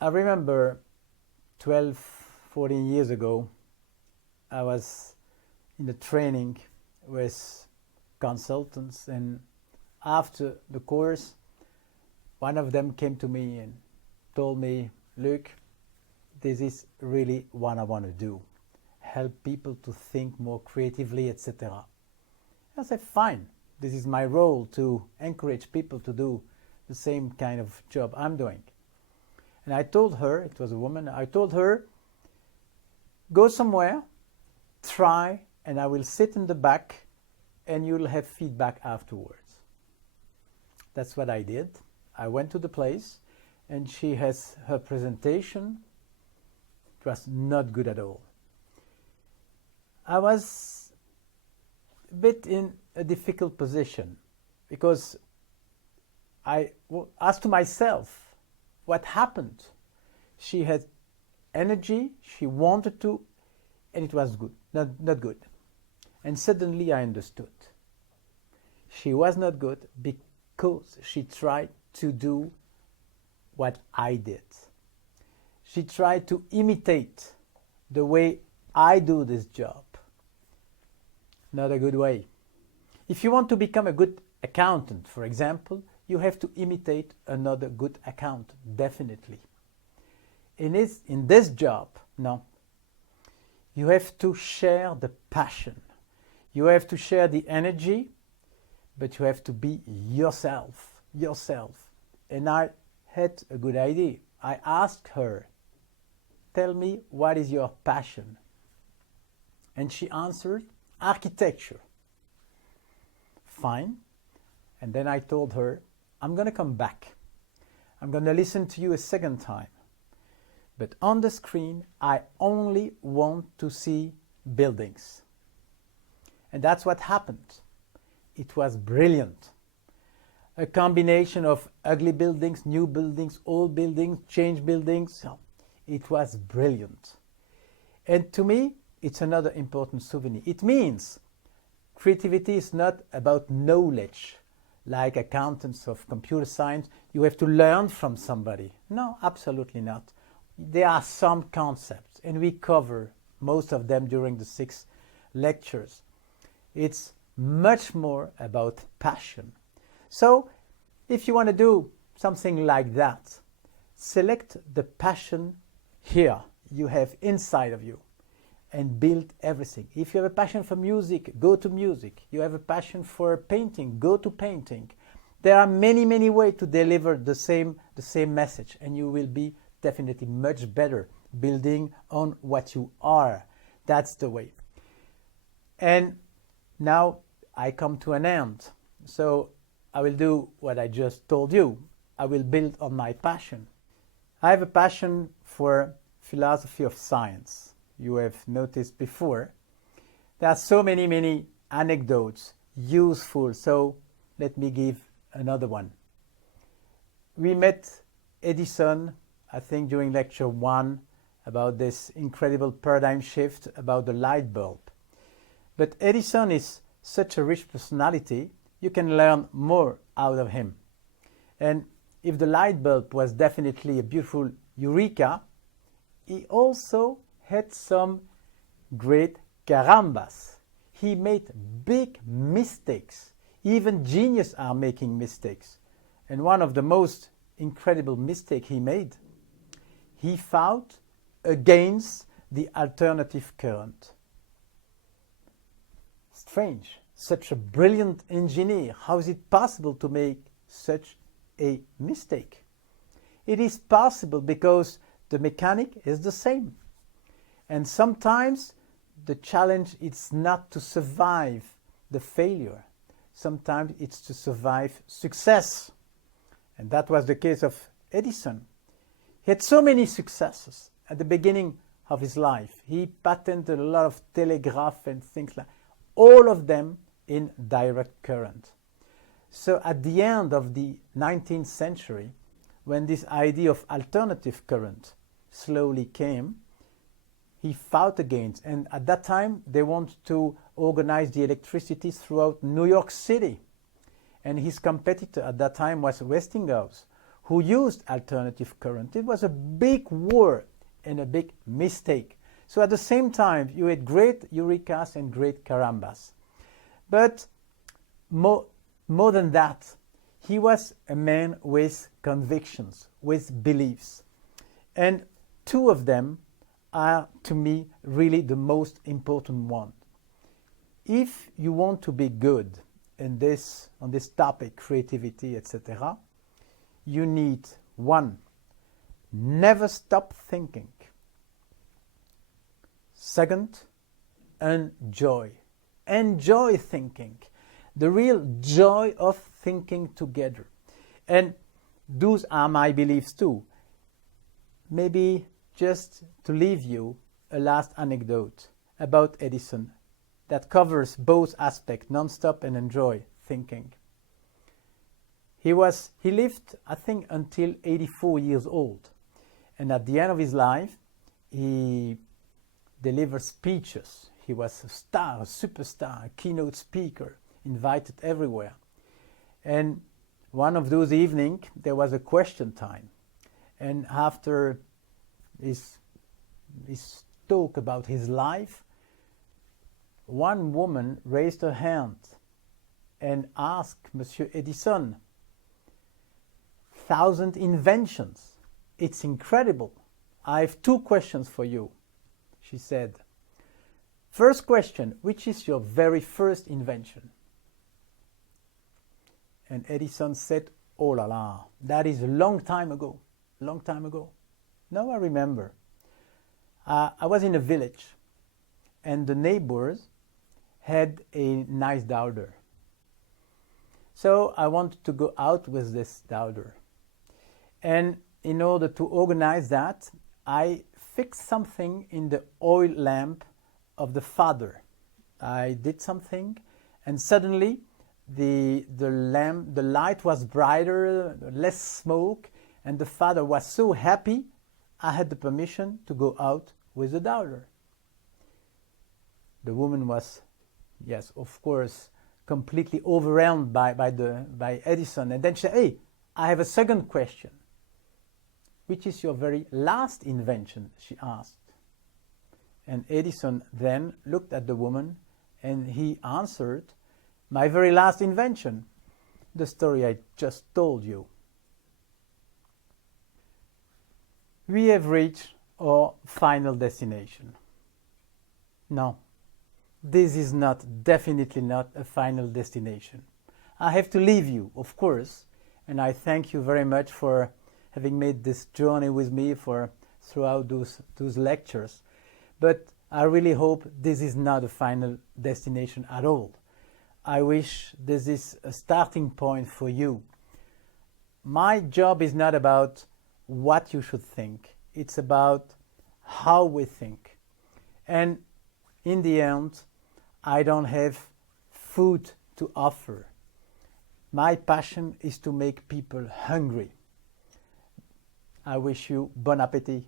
I remember 12, 14 years ago, I was in a training with consultants, and after the course, one of them came to me and told me, Luc, this is really what I want to do. Help people to think more creatively, etc. I said, fine, this is my role to encourage people to do the same kind of job I'm doing. And I told her, it was a woman, I told her, go somewhere, try, and I will sit in the back and you'll have feedback afterwards. That's what I did. I went to the place and she has her presentation. It was not good at all. I was a bit in a difficult position because I asked to myself, what happened? She had energy, she wanted to, and it was good, not good. And suddenly I understood. She was not good because she tried to do what I did. She tried to imitate the way I do this job. Not a good way. If you want to become a good accountant, for example, you have to imitate another good accountant, definitely. In this job, no. You have to share the passion. You have to share the energy, but you have to be yourself. And I had a good idea. I asked her, tell me, what is your passion? And she answered, architecture. Fine. And then I told her, I'm going to come back. I'm going to listen to you a second time. But on the screen, I only want to see buildings. And that's what happened. It was brilliant. A combination of ugly buildings, new buildings, old buildings, changed buildings. It was brilliant. And to me, it's another important souvenir. It means creativity is not about knowledge, like accountants of computer science. You have to learn from somebody. No, absolutely not. There are some concepts, and we cover most of them during the 6 lectures. It's much more about passion. So, if you want to do something like that, select the passion here you have inside of you and build everything. If you have a passion for music, go to music. You have a passion for painting, go to painting. There are many, many ways to deliver the same message, and you will be definitely much better building on what you are. That's the way. And now I come to an end. So I will do what I just told you. I will build on my passion. I have a passion for philosophy of science. You have noticed before. There are so many anecdotes, useful. So let me give another one. We met Edison, I think during lecture 1, about this incredible paradigm shift about the light bulb. But Edison is such a rich personality, you can learn more out of him. And if the light bulb was definitely a beautiful eureka, he also had some great carambas. He made big mistakes. Even geniuses are making mistakes. And one of the most incredible mistakes he made, he fought against the alternative current. Strange. Such a brilliant engineer. How is it possible to make such a mistake? It is possible because the mechanic is the same. And sometimes the challenge is not to survive the failure. Sometimes it's to survive success. And that was the case of Edison. He had so many successes at the beginning of his life. He patented a lot of telegraph and things like that. All of them in direct current. So at the end of the 19th century, when this idea of alternative current slowly came, he fought against. And at that time, they wanted to organize the electricity throughout New York City. And his competitor at that time was Westinghouse, who used alternative current. It was a big war and a big mistake. So at the same time, you had great eurekas and great carambas. But more than that, he was a man with convictions, with beliefs. And two of them are, to me, really the most important one. If you want to be good in on this topic, creativity, etc., you need, one, never stop thinking. Second, enjoy. Enjoy thinking. The real joy of thinking together. And those are my beliefs too. Maybe just to leave you a last anecdote about Edison that covers both aspects, non-stop and enjoy thinking. He lived, I think, until 84 years old. And at the end of his life, he delivered speeches. He was a star, a superstar, a keynote speaker, invited everywhere. And one of those evenings, there was a question time. And after his talk about his life, one woman raised her hand and asked Monsieur Edison, 1,000 inventions. It's incredible. I have two questions for you, she said. First question, which is your very first invention? And Edison said, oh la la, that is a long time ago. Long time ago. Now I remember. I was in a village and the neighbors had a nice daughter. So I wanted to go out with this daughter. And in order to organize that, I fixed something in the oil lamp of the father. I did something and suddenly the light was brighter, less smoke, and the father was so happy I had the permission to go out with the daughter. The woman was, yes, of course, completely overwhelmed by Edison. And then she said, hey, I have a second question. Which is your very last invention? She asked. And Edison then looked at the woman and he answered, my very last invention, the story I just told you. We have reached our final destination. No, this is definitely not a final destination. I have to leave you, of course, and I thank you very much for having made this journey with me throughout those lectures. But I really hope this is not a final destination at all. I wish this is a starting point for you. My job is not about what you should think. It's about how we think. And in the end, I don't have food to offer. My passion is to make people hungry. I wish you bon appétit.